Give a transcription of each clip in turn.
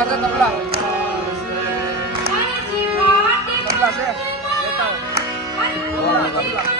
tabla, sa tabla. Tabla, sir. Ito. Tabla, tabla.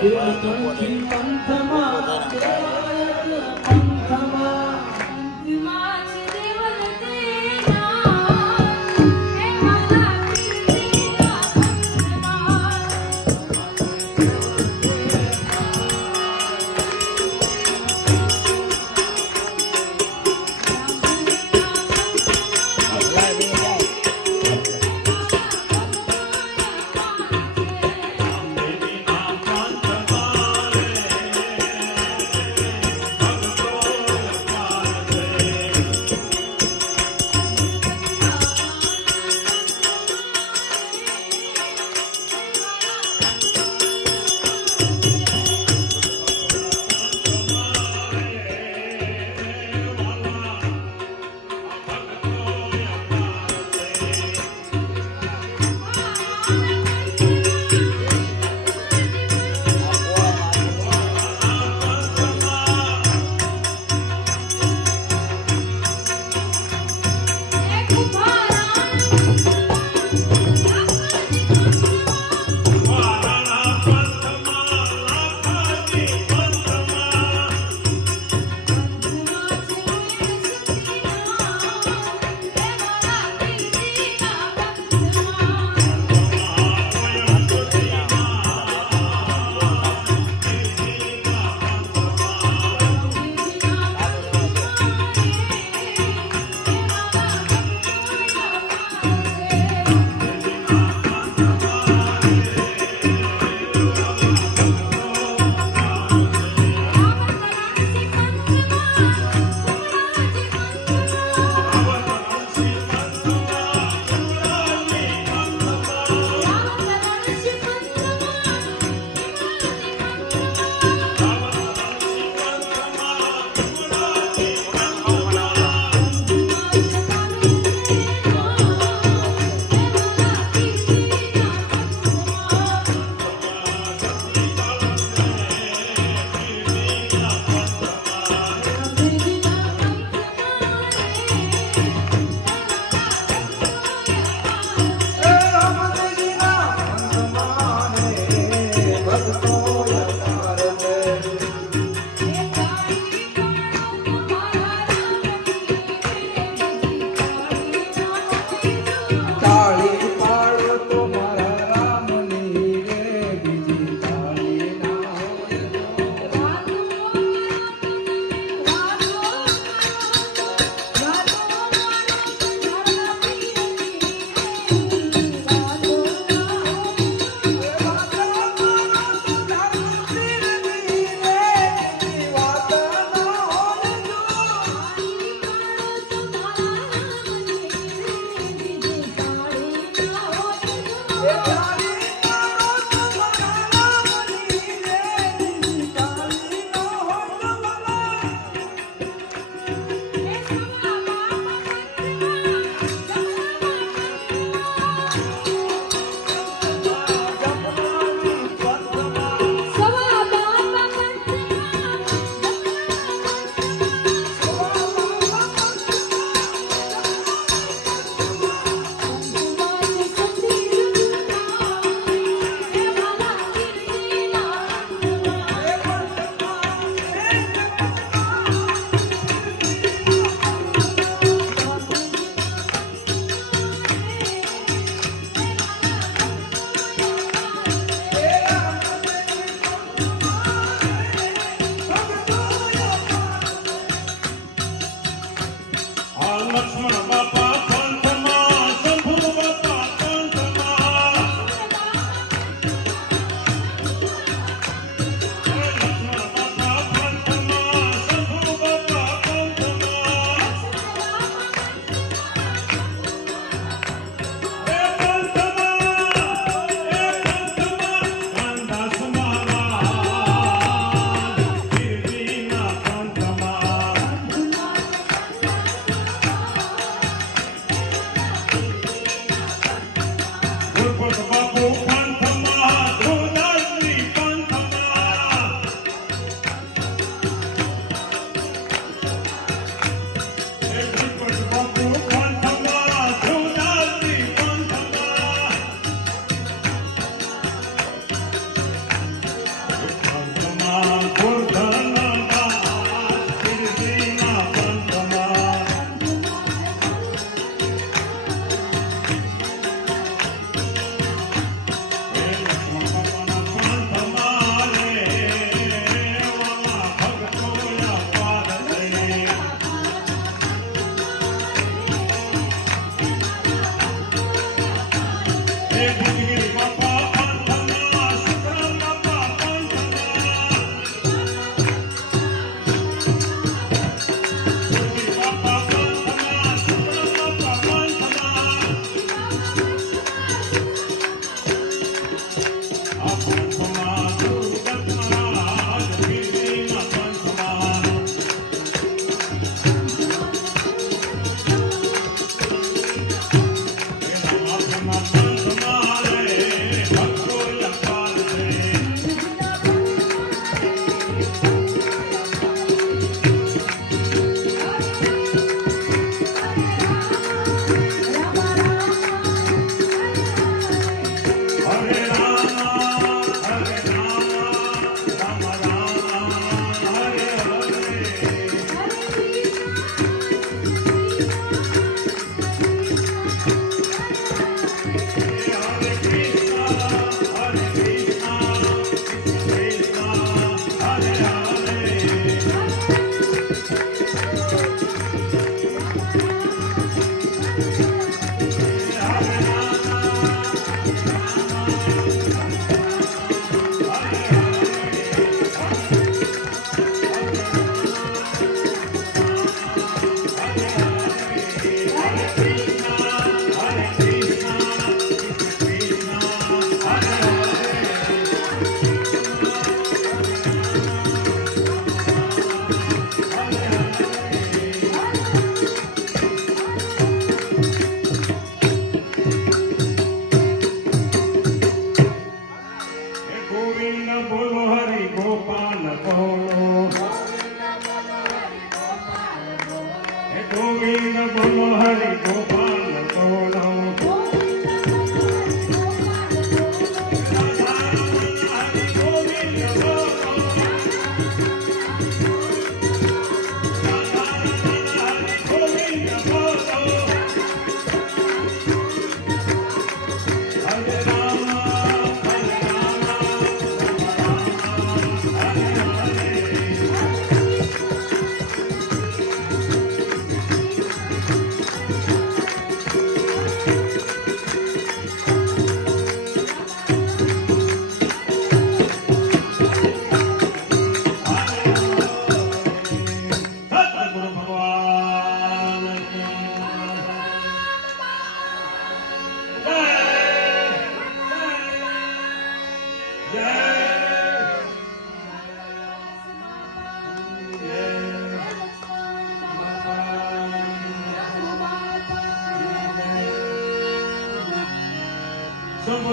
그리던 길 감탄하고 Ele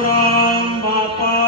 Ram Bapa.